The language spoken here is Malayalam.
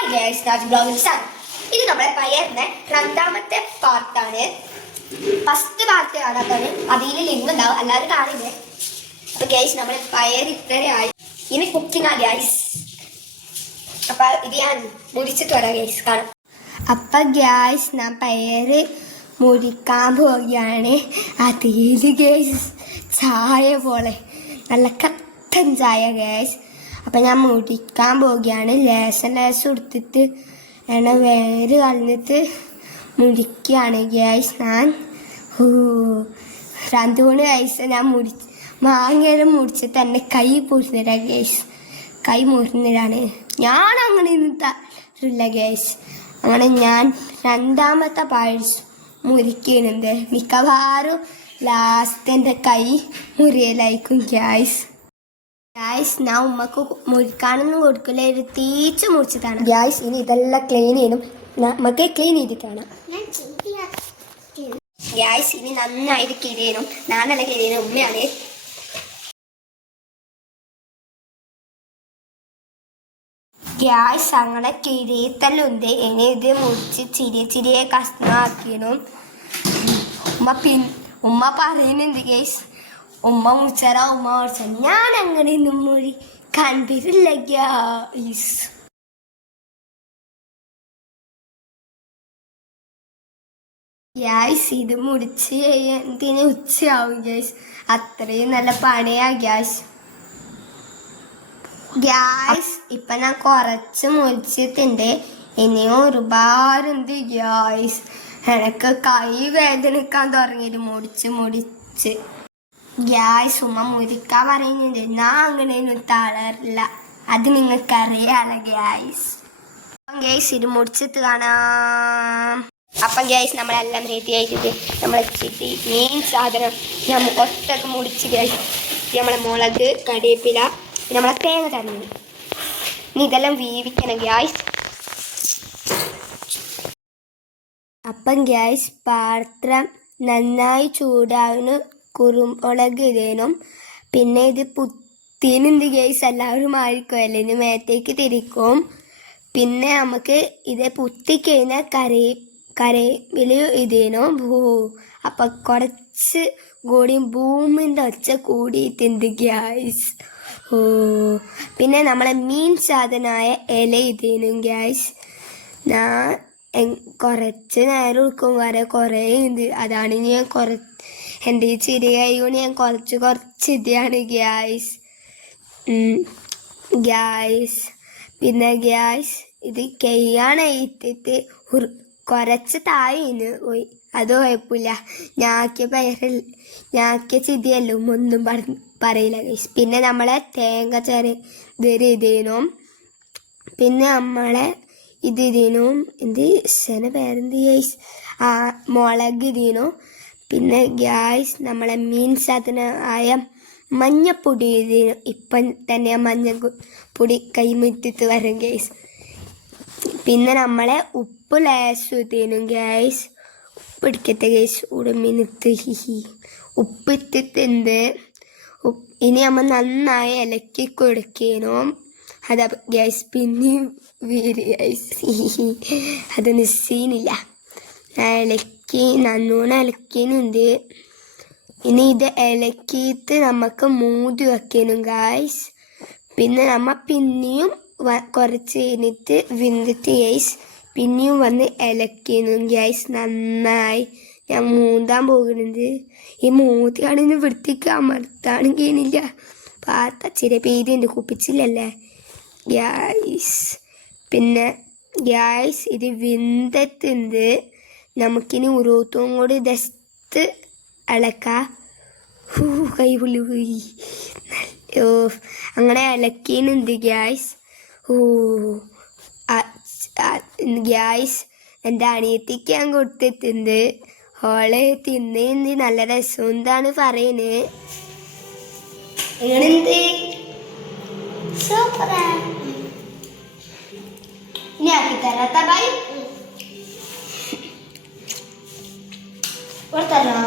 ഹായ് ഗൈസ്, രാജ് ബ്ലോഗിന്റെ സാർ. ഇത് നമ്മുടെ പയ്യറിന്റെ രണ്ടാമത്തെ പാർട്ടാണ്. ഫസ്റ്റ് പാർട്ട് കാണാത്താണ് അതിൽ ലിങ്ക് ഉണ്ടാവും, അല്ലാതെ കാണില്ലേ. അപ്പൊ ഗൈസ് നമ്മുടെ പയർ ഇത്രയായി. ഇനി കുക്കിംഗ് ആ ഗൈസ്. അപ്പൊ ഇത് ഞാൻ മുറിച്ചിട്ട് വരാം ഗൈസ്, കാണാം. അപ്പൊ ഗൈസ് ഞാൻ പയറ് മുറിക്കാൻ പോവുകയാണ്. അതിൽ ഗൈസ് ചായ പോലെ നല്ല കട്ടൻ ചായ ഗൈസ്. അപ്പം ഞാൻ മുറിക്കാൻ പോവുകയാണ്. ലേശം എടുത്തിട്ട് എണ്ണ വേര് കളഞ്ഞിട്ട് മുറിക്കുകയാണ് ഗ്യാസ്. ഞാൻ 2 വയസ്സ് ഞാൻ മാങ്ങയെല്ലാം മുറിച്ചിട്ട് എൻ്റെ കൈ പൊരുന്നിടാം ഗ്യാസ്. കൈ മുറിഞ്ഞിടാണ്. ഞാൻ അങ്ങനെ തരില്ല ഗ്യാസ്. അങ്ങനെ ഞാൻ രണ്ടാമത്തെ പാഴ്സ് മുറിക്കുന്നുണ്ട്. മിക്കവാറും ലാസ്റ്റ് എൻ്റെ കൈ മുറിയലായിരിക്കും ഗ്യാസ്. ഗ്യാസ് ഞാൻ ഉമ്മക്ക് മുറിക്കാനൊന്നും കൊടുക്കില്ല, ഒരു തീച്ച് മുറിച്ചതാണ് ഗ്യാസ്. ഇനി ഇതെല്ലാം ക്ലീൻ ചെയ്യണം, നമുക്ക് ക്ലീൻ ചെയ്തിട്ടാണ് ഗ്യാസ്. ഇനി നന്നായിട്ട് കിഴിയണം. ഞാനല്ല കിഴിയണം, ഉമ്മയാണ്. ഗ്യാസ് അങ്ങനെ കിഴിയത്തല്ലുണ്ട്. ഇനി ഇത് മുറിച്ച് ചെറിയ കഷ്ണമാക്കണം. ഉമ്മ പറയുന്നുണ്ട് ഗ്യാസ്, ഉമ്മ മുറിച്ചാ ഉമ്മ മുറിച്ച. ഞാൻ അങ്ങനെയൊന്നും മുറി കണ്ടിട്ടില്ല ഗ്യാസ്. ഗ്യാസ് ഇത് മുറിച്ച് കഴിയുന്നതിന് ഉച്ചയാവും ഗ്യാസ്. അത്രയും നല്ല പണിയാ ഗ്യാസ്. ഗ്യാസ് ഇപ്പൊ ഞാൻ കുറച്ച് മുറിച്ചിട്ടുണ്ട്, ഇനിയും ഒരുപാടുണ്ട് ഗ്യാസ്. എനിക്ക് കൈ വേദനിക്കാൻ തുടങ്ങിയത് മുടിച്ച് ഗ്യാസ്. ഉമ്മ മുറിക്കാൻ പറയുന്നുണ്ട്, ഞാൻ അങ്ങനെയൊന്നും തളരില്ല, അത് നിങ്ങൾക്കറിയാലോ ഗ്യാസ്. ഗ്യാസ് ഇത് മുറിച്ചിട്ട് കാണാം. അപ്പം ഗ്യാസ് നമ്മളെല്ലാം റെഡി ആയിട്ട് നമ്മളെ മെയിൻ സാധനം ഞാൻ ഒറ്റക്ക് മുറിച്ച് ഗ്യാസ്. നമ്മളെ മുളക്, കറിവേപ്പില, നമ്മളെ തേങ്ങ തന്നു. ഇനി ഇതെല്ലാം വേവിക്കണം ഗ്യാസ്. അപ്പം ഗ്യാസ് പാത്രം നന്നായി ചൂടാവുന്ന കുരുമുളക് ഇടണം. പിന്നെ ഇത് പുത്തിനുണ്ട് ഗ്യാസ്, എല്ലാവരും ആയിരിക്കുമല്ലോ, ഇനി മേത്തേക്ക് തിരിക്കും. പിന്നെ നമുക്ക് ഇത് പുത്തിക്കഴിഞ്ഞാൽ കറിവേപ്പില ഇടണം. അപ്പം കുറച്ച് കൂടി ഭൂമിൻ്റെ ഒച്ച കൂടിയിട്ടുണ്ട് ഗ്യാസ്. പിന്നെ നമ്മളെ മീൻ സാധനമായ ഇല ഇടണം ഗ്യാസ്. ഞാൻ കുറച്ച് നേരം എടുക്കും വരെ കുറേ ഉണ്ട്, അതാണ് ഞാൻ എൻ്റെ ഈ ചെറിയായിക്കൊണ്ട് ഞാൻ കുറച്ച് ഇതാണ് ഗ്യാസ്. പിന്നെ ഗ്യാസ് ഇത് കയ്യാണായിട്ടിട്ട് കുറച്ച് താഴെ പോയി, അത് കുഴപ്പമില്ല. ഞാക്കിയ ചിതിയല്ലോ, ഒന്നും പറയില്ല ഗ്യാസ്. പിന്നെ നമ്മളെ തേങ്ങ ചെറിയതിനും പിന്നെ നമ്മളെ ഇതിനും പേരെന്ത് ഗ്യാസ്, മുളക് ഇതിനും. പിന്നെ ഗ്യാസ് നമ്മളെ മീൻ സാധനമായ മഞ്ഞപ്പൊടി ഇതിനും. ഇപ്പം തന്നെ മഞ്ഞപ്പൊടി കൈമുറ്റിട്ട് വരും ഗ്യാസ്. പിന്നെ നമ്മളെ ഉപ്പ് ലേശം ഇതിനും ഗ്യാസ്. ഉപ്പ് എടുക്കട്ടെ ഗ്യാസ്, ഉടമിനിത്ത് ഉപ്പ് ഇട്ടിട്ടുണ്ട്. ഇനി നമ്മൾ നന്നായി ഇലക്കി കൊടുക്കണം. അതാ ഗ്യാസ്. പിന്നെയും വീര് ഗ്യാസ്, അതൊന്നും സീനില്ല. നല്ലോണം ഇലക്കുന്നുണ്ട്. ഇനി ഇത് ഇലക്കിയിട്ട് നമുക്ക് മൂടി വെക്കണം ഗായ്സ്. പിന്നെ പിന്നെയും കുറച്ച് കഴിഞ്ഞിട്ട് വെന്തിട്ട് ഗ്യാസ് പിന്നെയും വന്ന് ഇലക്കണം ഗ്യാസ് നന്നായി. ഞാൻ മൂന്നാൻ പോകുന്നുണ്ട്. ഈ മൂത്തിയാണെന്ന് വൃത്തിക്ക് അമർത്താണെങ്കിലില്ല, പാത്ത ചെറിയ പേരുണ്ട്, കുപ്പിച്ചില്ലല്ലേ ഗ്യാസ്. പിന്നെ ഗ്യാസ് ഇത് വെന്തിട്ടുണ്ട്. നമുക്കിനി ഉരുത്തും കൂടി ജസ്റ്റ് ഇളക്കാം. കൈ പുള്ളി പോയി. അങ്ങനെ ഇളക്കിനുണ്ട് ഗ്യാസ്. ഗ്യാസ് എൻ്റെ അനിയത്തിക്ക് ഞാൻ കൊടുത്തിട്ടുണ്ട്. ഓള് തിന്ന് നല്ല രസം എന്താണ് പറയുന്നത്. എങ്ങനെയുണ്ട്? സൂപ്പറാ. ഇനി ആക്കി തരാത്ത ബൈ കൊടുത്തല്ലോ.